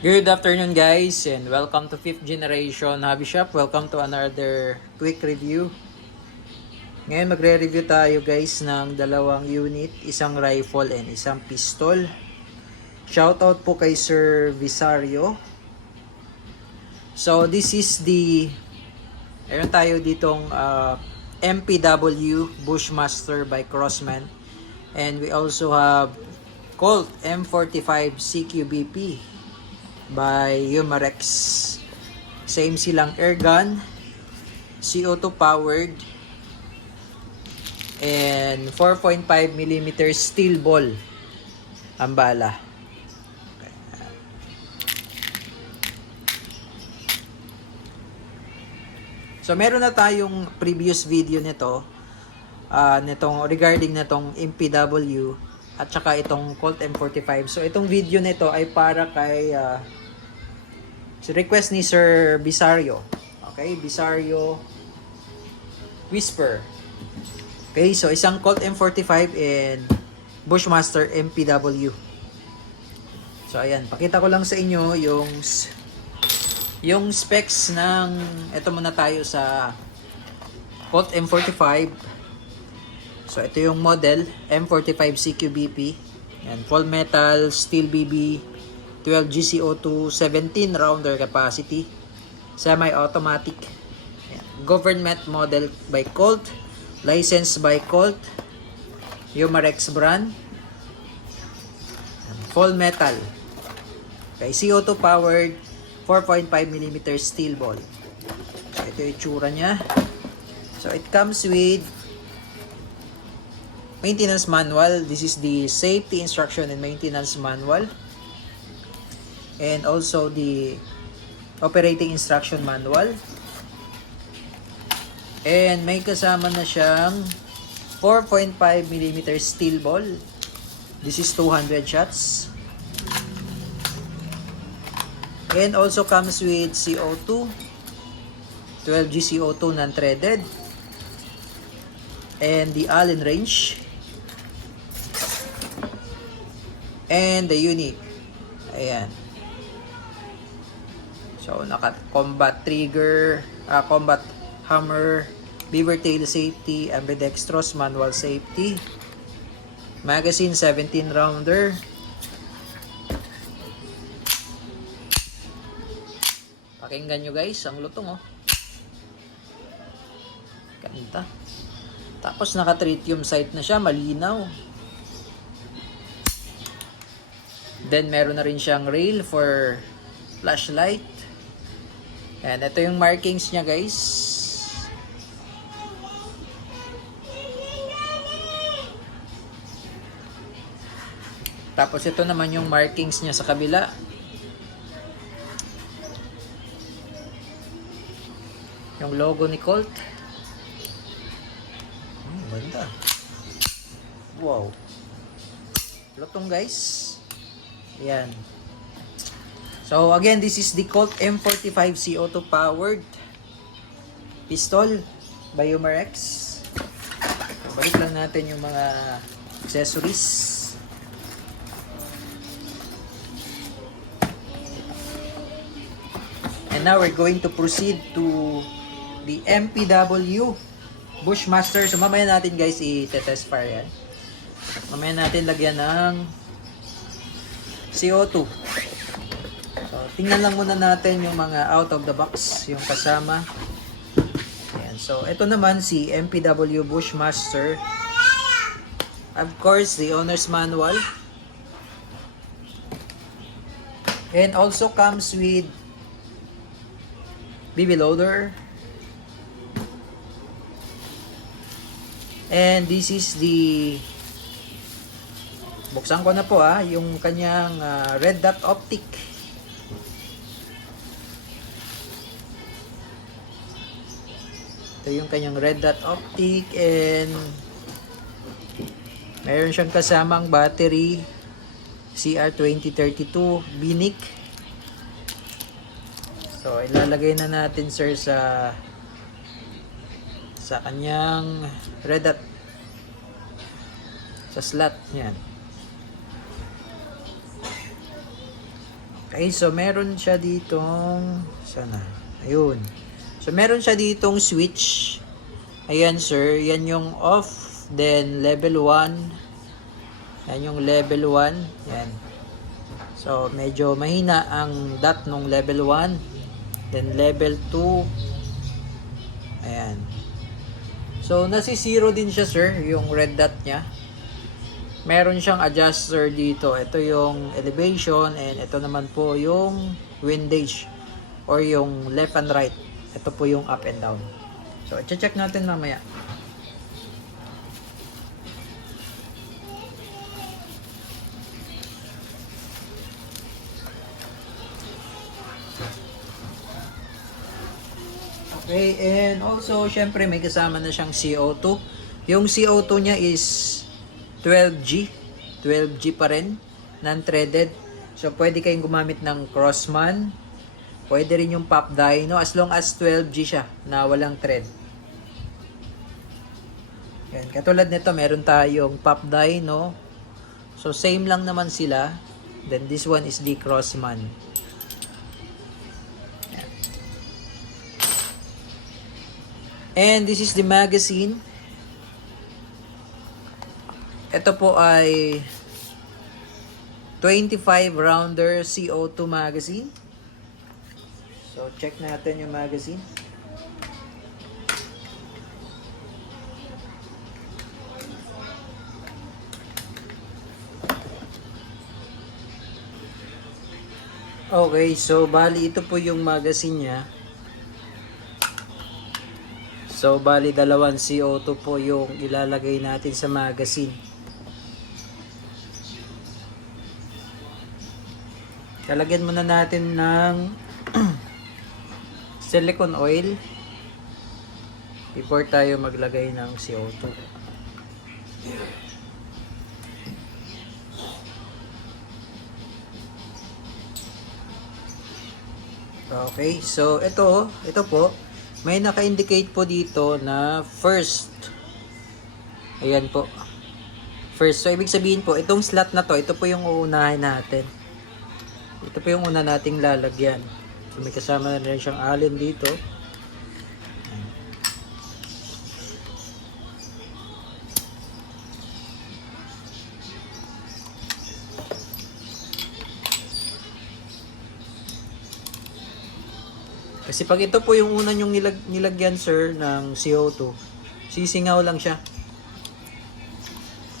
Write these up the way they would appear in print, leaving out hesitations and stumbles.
Good afternoon guys and welcome to 5th Generation Hobby Shop. Welcome to another quick review. Ngayon magre-review tayo guys ng dalawang unit, isang rifle and isang pistol. Shoutout po kay Sir Visario. So this is meron tayo ditong MPW Bushmaster by Crossman. And we also have Colt M45 CQBP by Umarex. Same silang airgun, CO2 powered, and 4.5mm steel ball ang bala. So meron na tayong previous video nito, regarding nitong MPW at saka itong Colt M45. So itong video nito ay para kay request ni Sir Bisario. Okay, Bisario Whisper. Okay, so isang Colt M45 and Bushmaster MPW. So ayan, pakita ko lang sa inyo yung specs ng, ito muna tayo sa Colt M45. So ito yung model M45 CQBP. Yan, full metal, steel BB, 12 GCO2, 17 rounder capacity, semi-automatic. Government model by Colt, licensed by Colt, Umarex brand, full metal. Okay, CO2 powered, 4.5mm steel ball. So ito yung itsura niya. So it comes with maintenance manual. This is the safety instruction and maintenance manual. And also the operating instruction manual. And may kasama na siyang 4.5mm steel ball. This is 200 shots. And also comes with CO2, 12 GCO2 non-threaded. And the Allen wrench. And the unit. Ayan. So, combat trigger, combat hammer, beaver tail safety, ambidextrous manual safety, magazine 17 rounder, pakinggan nyo guys, ang lutong oh. Ganda. Tapos naka-tritium sight na siya, malinaw. Then meron na rin siyang rail for flashlight. And ito yung markings niya guys. Tapos ito naman yung markings niya sa kabila. Yung logo ni Colt. Ganda. Wow. Lutong guys. Yan. So again, this is the Colt M45 CO2 powered pistol by Umarex. Balik lang natin yung mga accessories. And now we're going to proceed to the MPW Bushmaster. So mamaya natin guys i-test fire yan. Mamaya natin lagyan ng CO2. So, tingnan lang muna natin yung mga out of the box, yung kasama. Ayan. So, ito naman si MPW Bushmaster. Of course, the owner's manual. And also comes with BB loader. And this is the, buksan ko na po yung kanyang red dot optic. Ito yung kanyang red dot optic and mayroon siyang kasamang battery CR2032 Binic. So ilalagay na natin sir sa kanyang red dot sa slot niyan. Okay, so meron siya ditong sana. Ayun. So meron siya ditong switch. Ayan sir, yan yung off, then level 1. Yan yung level 1. Yan. So medyo mahina ang dot nung level 1. Then level 2. Ayan. So nasi 0 din siya sir, yung red dot niya. Meron siyang adjuster dito. Ito yung elevation and ito naman po yung windage or yung left and right. Ito po yung up and down. So, i-check natin mamaya. Okay, and also, syempre may kasama na siyang CO2. Yung CO2 niya is 12G. 12G pa rin. Non-threaded. So, pwede kayong gumamit ng Crossman. Pwede rin yung Pop Dyno as long as 12G siya na walang thread. Yan. Katulad nito, meron tayong Pop Dyno. So, same lang naman sila. Then, this one is the Crossman. Yan. And this is the magazine. Ito po ay 25 rounder CO2 magazine. So, check natin yung magazine. Okay, so bali ito po yung magazine niya. So, bali dalawang CO2 po yung ilalagay natin sa magazine. Lalagyan muna natin ng silicone oil before tayo maglagay ng CO2. Okay, so ito po, may naka-indicate po dito na first. Ayan po. First, so ibig sabihin po, itong slot na to, ito po yung uunahin natin. Ito po yung una nating lalagyan. So may kasama na rin siyang allen dito. Kasi pag ito po yung una yung nilagyan sir ng CO2, sisingaw lang siya.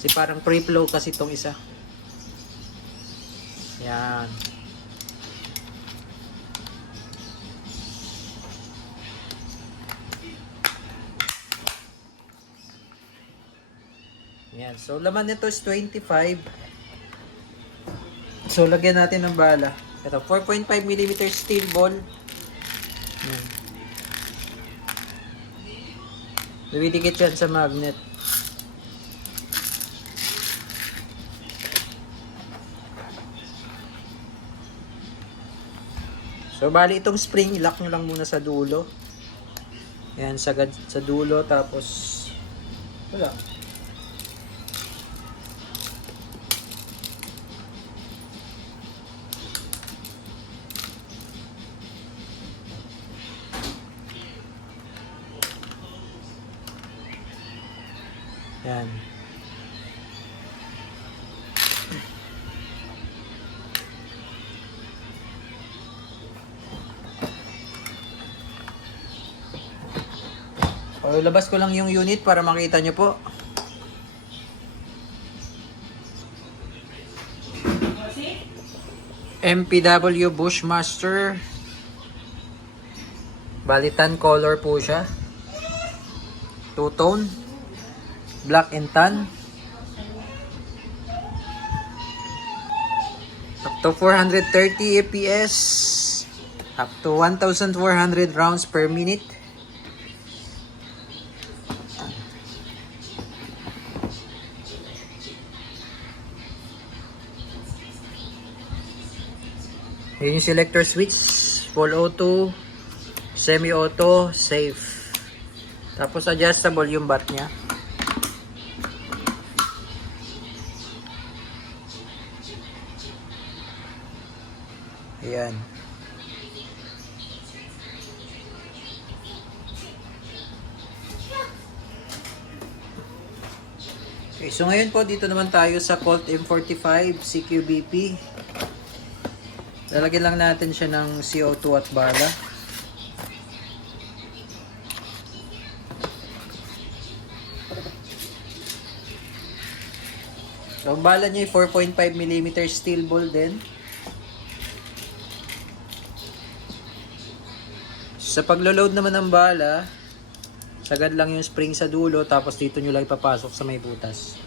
Kasi parang pre-flow kasi itong isa. Yan. Yan. So, laman nito is 25. So, lagyan natin ng bala. Ito, 4.5mm steel ball. Yan. Dumidikit yan sa magnet. So, bali itong spring, ilock nyo lang muna sa dulo. Yan, sagad sa dulo. Tapos, wala. Yan. O, labas ko lang yung unit para makita nyo po. MPW Bushmaster. Balitan color po siya. Two-tone. Black and tan. Up to 430 APS. Up to 1,400 rounds per minute. Yun yung selector switch, full auto, semi-auto, safe. Tapos adjustable yung bat niya. Ayan. Okay, so ngayon po dito naman tayo sa Colt M45 CQBP. Lalagyan lang natin siya ng CO2 at bala. So, ang bala niya ay 4.5mm steel ball din. Sa paglo-load naman ng bala, sagad lang yung spring sa dulo, tapos dito nyo lang ipapasok sa may butas.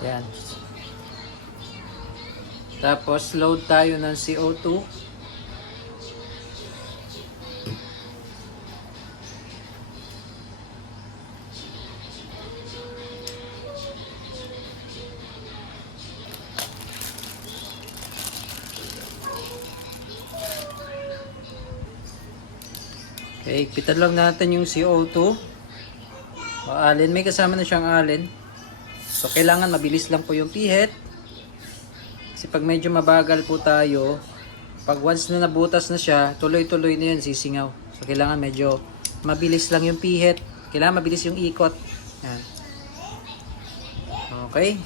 Yan. Tapos load tayo ng CO2. Okay, pitan lang natin yung CO2. Allen, may kasama na siyang allen. So, kailangan mabilis lang po yung pihit. Kasi pag medyo mabagal po tayo, pag once na nabutas na siya, tuloy-tuloy na yan, sisingaw. So, kailangan medyo mabilis lang yung pihit. Kailangan mabilis yung ikot. Yan. Okay.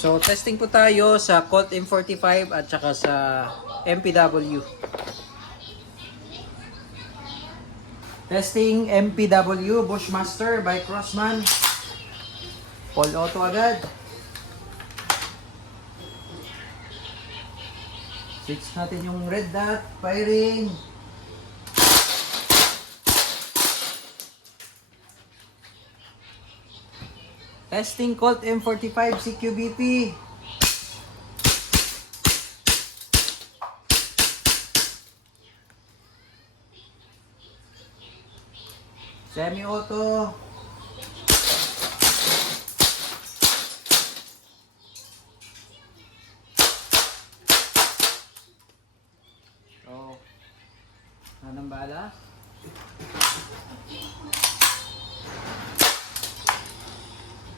So, testing po tayo sa Colt M45 at saka sa MPW. Testing MPW Bushmaster by Crossman. Full auto agad. Switch natin yung red dot. Firing. Testing Colt M45 CQBP. Semi-auto. So, anong bala?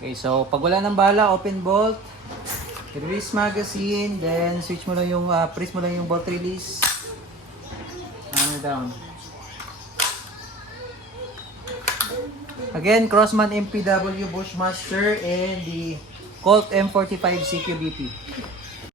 Okay, so pag wala ng bala, open bolt, release magazine, then switch mo lang yung, press mo lang yung bolt release. Hammer down. Again, Crossman MPW Bushmaster and the Colt M45 CQBP.